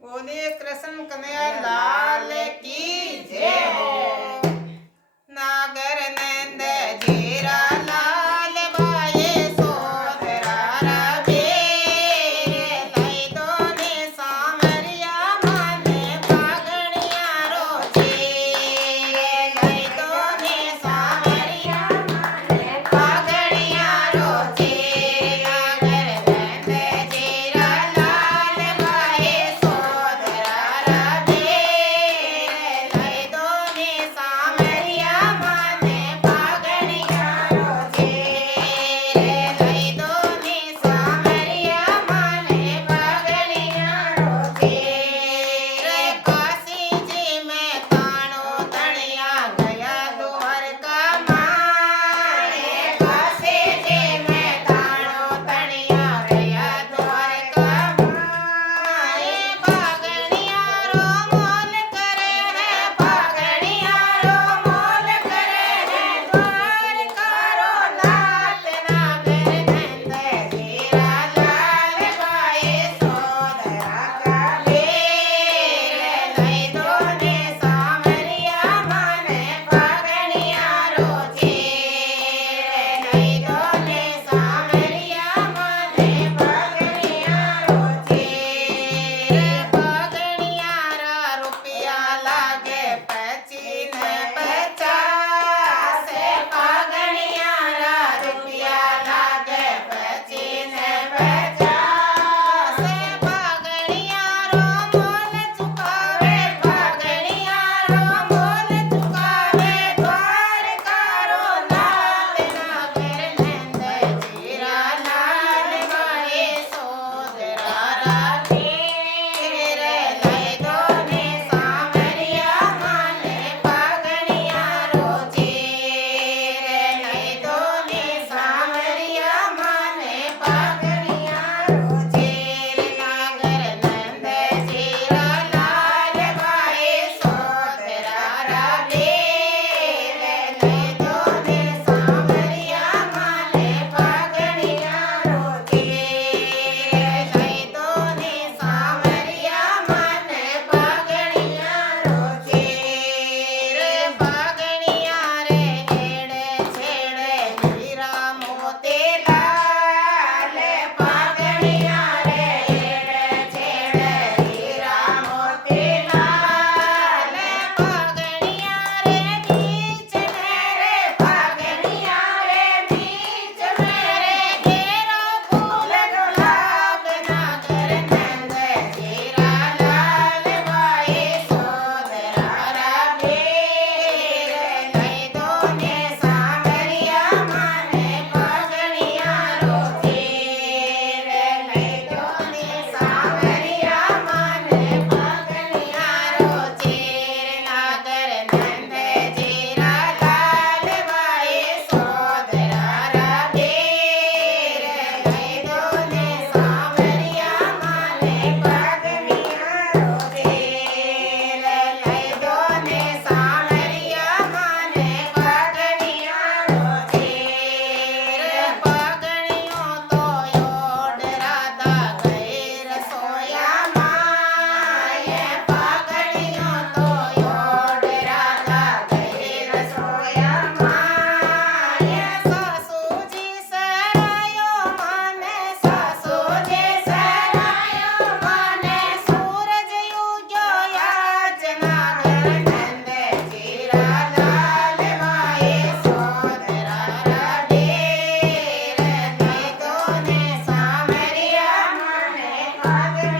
बोलिए कृष्ण कन्हैया लाल की जय हो। नागर नंद जीरा लाल भाई सोधरा रवे लई दोने सामरिया माने पागणिया रोजे लई दोने सामरिया माने पागणिया रोजे नागर नंद जीरा लाल भाई सोधरा रवे लई दोने सामरिया माने पागणिया रोजे लई दोने सामरिया माने पागणिया रोजे रे काशी जी में ताणो तणिया गया द्वारका माए काशी जी में ताणो तणिया गया द्वारका माए पागणिया रो मोल करे है पागणिया रो मोल करे है द्वारका रो नाथ नागर नंद जीरा लाल भाई सोधरा काले लई दोने सामरिया माने पागणिया रोजे लई दोने सामरिया माने पागणिया रोजे पागणिया रा रुपया लागे पचीन पचास पागणिया रा रुपया लागे पचीन पचास पागणिया रो मोल चुकावे पागणिया रो मोल चुकावे द्वारका रो नाथ नागर नंद जीरा लाल भाई सोधरा राखे लई दोने सामरिया माने पागणिया रोजे लई दोने सामरिया माने पागणिया रोजे नागर नंद जीरा लाल भाई सोधरा राखे लई दोने सामरिया माने पागणिया रोजे लई दोने सामरिया माने पागणिया रोजे रे पागणिया रे एड़े छेड़े हीरा मोती लाल पागणिया रे एड़े छेड़े हीरा मोती लाल पागणिया रे बीच मेरे पागणिया रे बीच मेरे घेरा फूल गुलाब नागर नंद जीरा लाल भाई सोधरा राखे लई दोने सामरिया माने पागणिया रोजे लई दोने सामरिया माने पागणिया रोजे नागर नंद जीरा लाल भाई सोधरा राखे लई दोने सामरिया माने पागणिया रोजे लई दोने सामरिया माने पागणिया रोजे पागणियों तो योड राधा गए रसोया माए पागणियों तो योड राधा गए रसोया माए सासू जी सरायो माने सासू जी सरायो माने सूरज उग्यो आज नागर नंद जीरा लाल भाई सोधरा राखे लई दोने सामरिया माने पागणिया